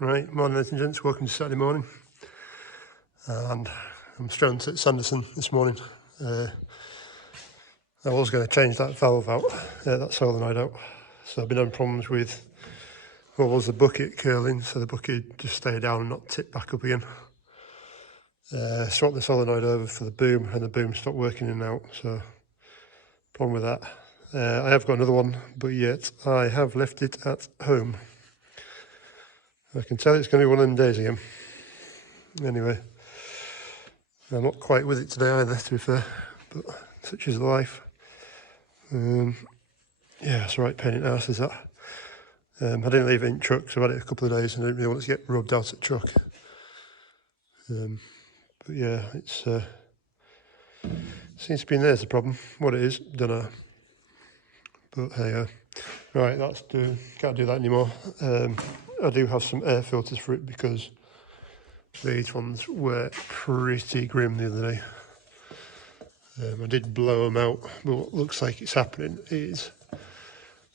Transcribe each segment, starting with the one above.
Right, morning ladies and gents, welcome to Saturday morning. And I'm stranded at Sanderson this morning. I was going to change that valve out, that solenoid out. So I've been having problems with what was the bucket curling, so the bucket just stayed down and not tipped back up again. Swapped the solenoid over for the boom and the boom stopped working in and out, so problem with that. I have got another one, but yet I have left it at home. I can tell it's going to be one of them days again. Anyway, I'm not quite with it today either, to be fair, but such is life. Yeah, it's a right pain in the arse, is that. I didn't leave it in truck, so I've had it a couple of days and I didn't really want it to get rubbed out at truck. But yeah, it's seems to be in there's the problem. What it is, don't know. But hey, right, that's do. Can't do that anymore. I do have some air filters for it because these ones were pretty grim the other day. I did blow them out, but what looks like it's happening is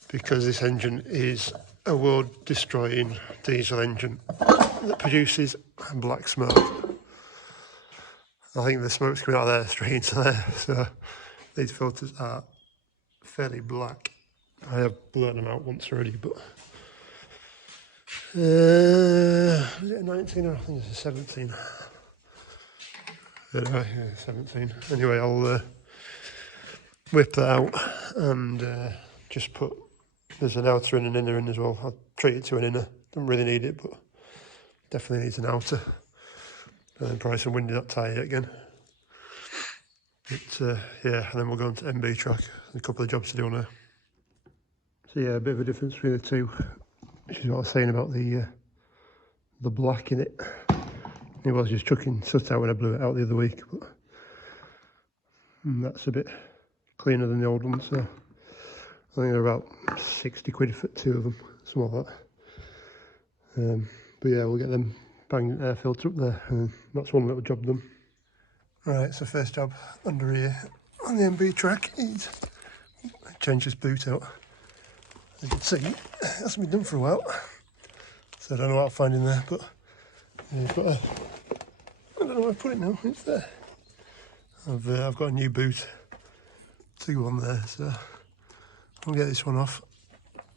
because this engine is a world-destroying diesel engine that produces black smoke. I think the smoke's coming out of there straight into there, so these filters are fairly black. I have blown them out once already, but is it a 19 or I think it's a 17? Anyway, yeah, 17. Anyway, I'll whip that out and just put, there's an outer and an inner in as well. I'll treat it to an inner, don't really need it, but definitely needs an outer. And then probably some wind in that tyre again. But yeah, and then we'll go on to MB track. A couple of jobs to do now. So yeah, a bit of a difference between the two, which is what I was saying about the black in it. It was just chucking soot out when I blew it out the other week, but that's a bit cleaner than the old one, so I think they're about 60 quid for two of them, something like that. But yeah, we'll get them banging air filter up there, and that's one little job done. Right, so first job under here on the MB track is change this boot out. As you can see, it hasn't been done for a while, so I don't know what I'll find in there, but you've got a, I don't know where I put it now, it's there. I've got a new boot to go on there, so I'll get this one off,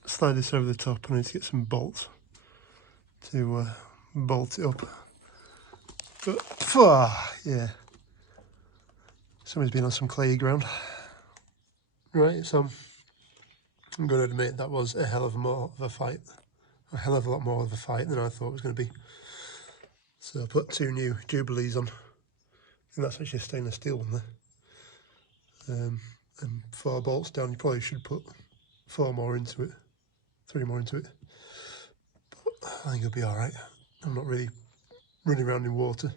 slide this over the top. I need to get some bolts to bolt it up. But yeah, somebody's been on some clayey ground. Right, so I'm going to admit that was a hell of a lot more of a fight than I thought it was going to be. So I put two new Jubilees on, and that's actually a stainless steel one there. And 4 bolts down. You probably should put 4 more into it, 3 more into it. But I think it'll be all right. I'm not really running around in water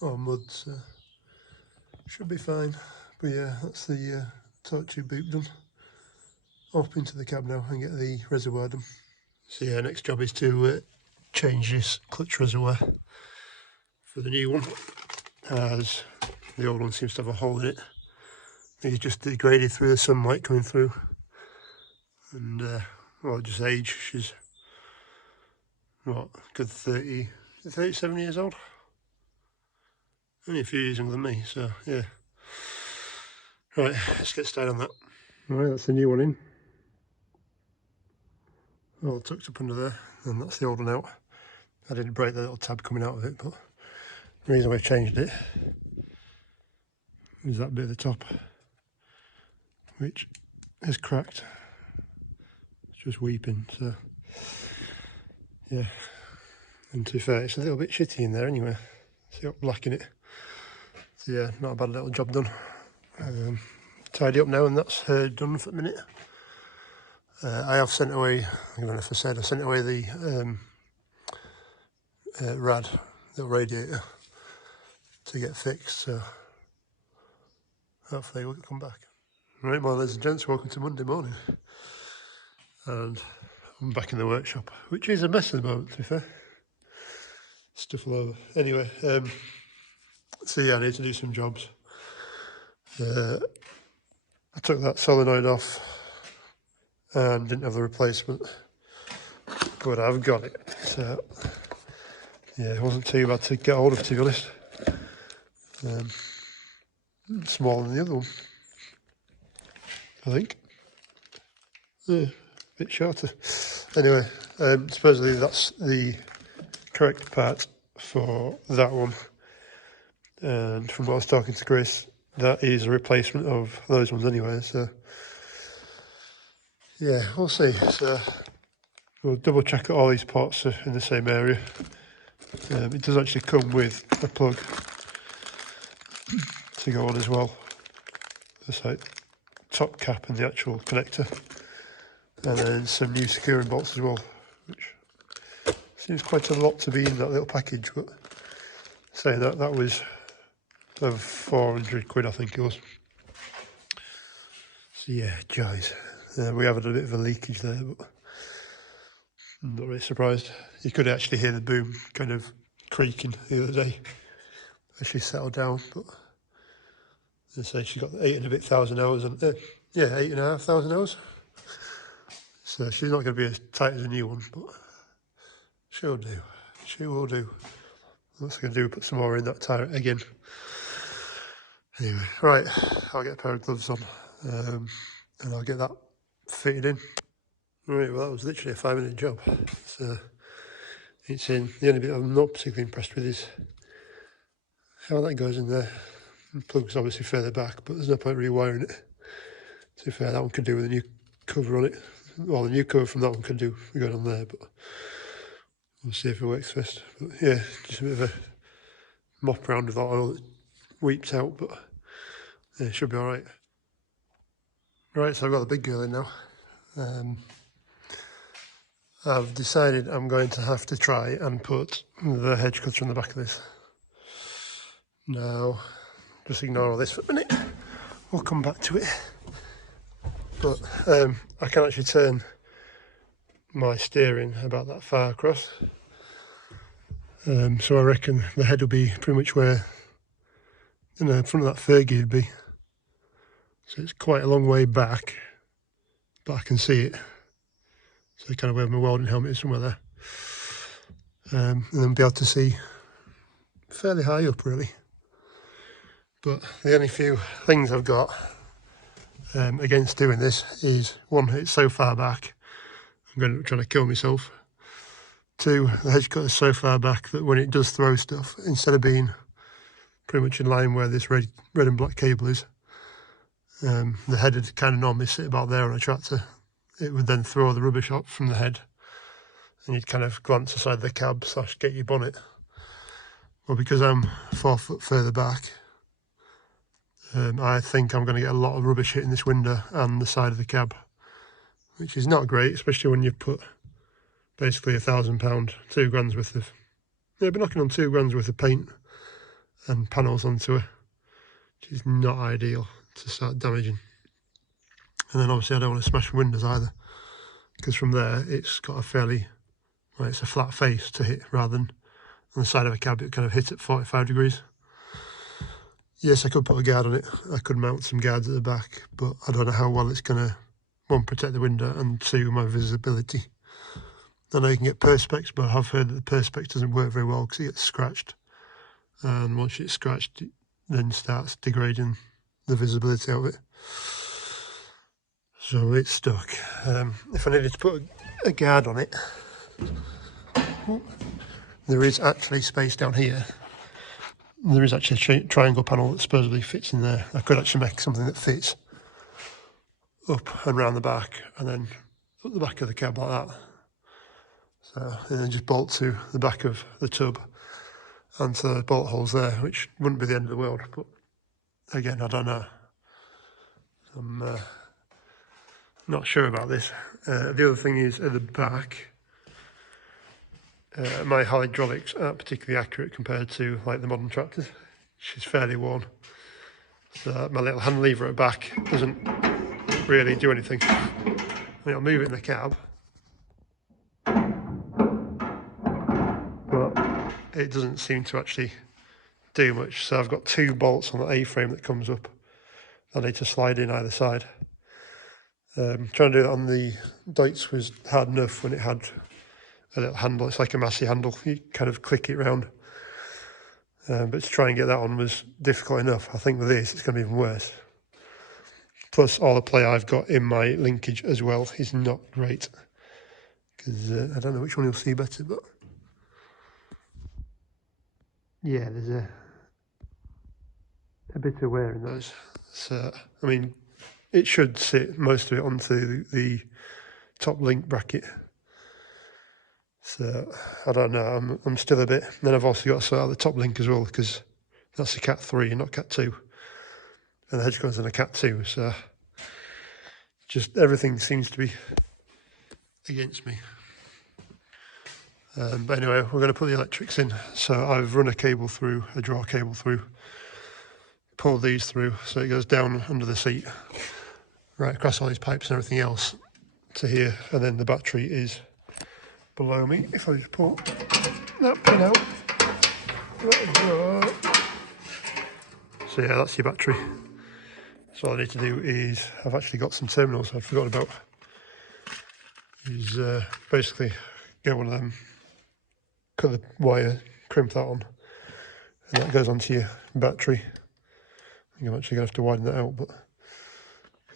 or mud, so should be fine. But yeah, that's the torque tube boot done. Up into the cab now and get the reservoir done. So yeah, next job is to change this clutch reservoir for the new one, as the old one seems to have a hole in it. It's just degraded through the sunlight coming through, and well, just age. She's what, good 37 years old, only a few years younger than me, so yeah. Right, let's get started on that. Right, that's the new one in, all tucked up under there, and that's the old one out. I didn't break the little tab coming out of it, but the reason I changed it is that bit at the top, which is cracked. It's just weeping, so yeah. And to be fair, it's a little bit shitty in there anyway. See, got black in it. So yeah, not a bad little job done. Tidy up now, and that's her done for the minute. I have sent away, I don't know if I said, I sent away the rad, the radiator, to get fixed, so hopefully we'll come back. Right, well, ladies and gents, welcome to Monday morning. And I'm back in the workshop, which is a mess at the moment, to be fair. Stuff all over. Anyway, so yeah, I need to do some jobs. I took that solenoid off and didn't have the replacement, but I've got it. So yeah, it wasn't too bad to get hold of, to be honest. Smaller than the other one, I think. Yeah, a bit shorter. Anyway, supposedly that's the correct part for that one. And from what I was talking to Chris, that is a replacement of those ones anyway. So yeah, we'll see. So we'll double check that all these ports are in the same area. It does actually come with a plug to go on as well. It's like top cap and the actual connector, and then some new securing bolts as well, which seems quite a lot to be in that little package. But saying that, that was of 400 quid, I think it was. So yeah, guys, we have had a bit of a leakage there, but I'm not really surprised. You could actually hear the boom kind of creaking the other day as she settled down. But they say she got 8 and a bit thousand hours, and yeah, 8,500 hours. So she's not going to be as tight as a new one, but she'll do. She will do. What's going to do? Put some more in that tyre again. Anyway, right, I'll get a pair of gloves on, and I'll get that fitted in. Right, well, that was literally a 5-minute job. So it's in. The only bit I'm not particularly impressed with is how that goes in there. The plug's obviously further back, but there's no point rewiring it. To be fair, that one could do with a new cover on it. Well, the new cover from that one could do going on there, but we'll see if it works first. But yeah, just a bit of a mop around with that oil that weeps out, but yeah, it should be alright. Right, so I've got the big girl in now. I've decided I'm going to have to try and put the hedge cutter on the back of this. Now, just ignore all this for a minute. We'll come back to it. But I can actually turn my steering about that far across. So I reckon the head will be pretty much where, you know, in front of that Fergie would be. So it's quite a long way back, but I can see it. So kind of where my welding helmet is, somewhere there. And then be able to see fairly high up, really. But the only few things I've got against doing this is, one, it's so far back, I'm going to try to kill myself. 2, the hedge cutter is so far back that when it does throw stuff, instead of being pretty much in line where this red and black cable is, the head would kind of normally sit about there on a tractor. It would then throw the rubbish up from the head, and you'd kind of glance aside the cab / get your bonnet. Well, because I'm 4 foot further back, I think I'm going to get a lot of rubbish hitting this window and the side of the cab, which is not great, especially when you've put basically £1,000, 2 grand's worth of, yeah, we're knocking on 2 grand's worth of paint and panels onto it, which is not ideal to start damaging. And then obviously I don't want to smash windows either, because from there it's got a fairly, well, it's a flat face to hit rather than on the side of a cab it kind of hit at 45 degrees. Yes, I could put a guard on it. I could mount some guards at the back, but I don't know how well it's going to, 1, protect the window, and 2, my visibility. I know you can get perspex, but I have heard that the perspex doesn't work very well because it gets scratched. And once it's scratched, it then starts degrading the visibility of it. So it's stuck. If I needed to put a guard on it, there is actually space down here. There is actually a triangle panel that supposedly fits in there. I could actually make something that fits up and round the back, and then up the back of the cab like that. So, and then just bolt to the back of the tub and to the bolt holes there, which wouldn't be the end of the world. But again, I don't know. I'm not sure about this. The other thing is at the back, my hydraulics aren't particularly accurate compared to like the modern tractors. She's fairly worn. So my little hand lever at the back doesn't really do anything. I mean, I'll move it in the cab, but it doesn't seem to actually do much. So I've got 2 bolts on the A-frame that comes up. I need to slide in either side. Trying to do that on the Deutz was hard enough when it had a little handle. It's like a massey handle. You kind of click it round. But to try and get that on was difficult enough. I think with this, it's going to be even worse. Plus, all the play I've got in my linkage as well is not great. Because I don't know which one you'll see better, but yeah, there's a bit of wear in those. So, I mean, it should sit most of it onto the top link bracket. So I don't know. I'm still a bit. Then I've also got to sort out the top link as well because that's a Cat 3 and not Cat 2, and the Hedge goes in a Cat 2. So just everything seems to be against me. But anyway, we're going to put the electrics in. So I've run a cable through, a draw cable through, pulled these through, so it goes down under the seat, right across all these pipes and everything else to here, and then the battery is below me. If I just pull that pin out, so yeah, that's your battery. So all I need to do is, I've actually got some terminals I'd forgotten about, is basically get one of them, cut the wire, crimp that on, and that goes onto your battery. I think I'm actually going to have to widen that out, but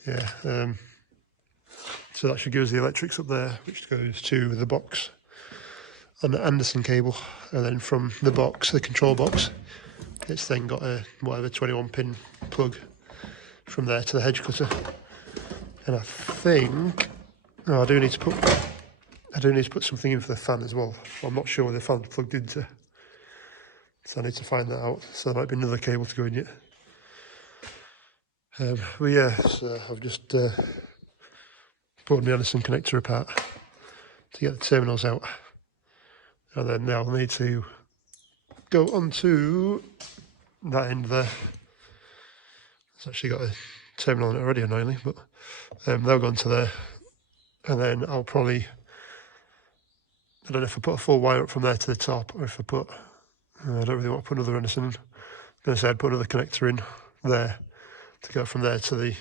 yeah. So that should give us the electrics up there, which goes to the box on the Sanderson cable, and then from the box, the control box, it's then got a whatever 21 pin plug from there to the Hedge cutter. And I think I do need to put something in for the fan as well. I'm not sure where the fan's plugged into, so I need to find that out. So there might be another cable to go in yet. But yeah, so I've just pulled the Sanderson connector apart to get the terminals out, and then now I'll need to go onto that end there. It's actually got a terminal on it already, annoyingly, but they'll go into there, and then I'll probably, I don't know if I put a full wire up from there to the top, or if I put, I don't really want to put another Anderson in. I'm going to say I'd put another connector in there to go from there to the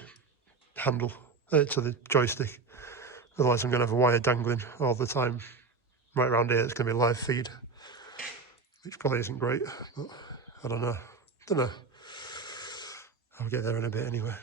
handle, to the joystick. Otherwise I'm going to have a wire dangling all the time right around here. It's going to be a live feed, which probably isn't great, but I don't know. I'll get there in a bit anyway.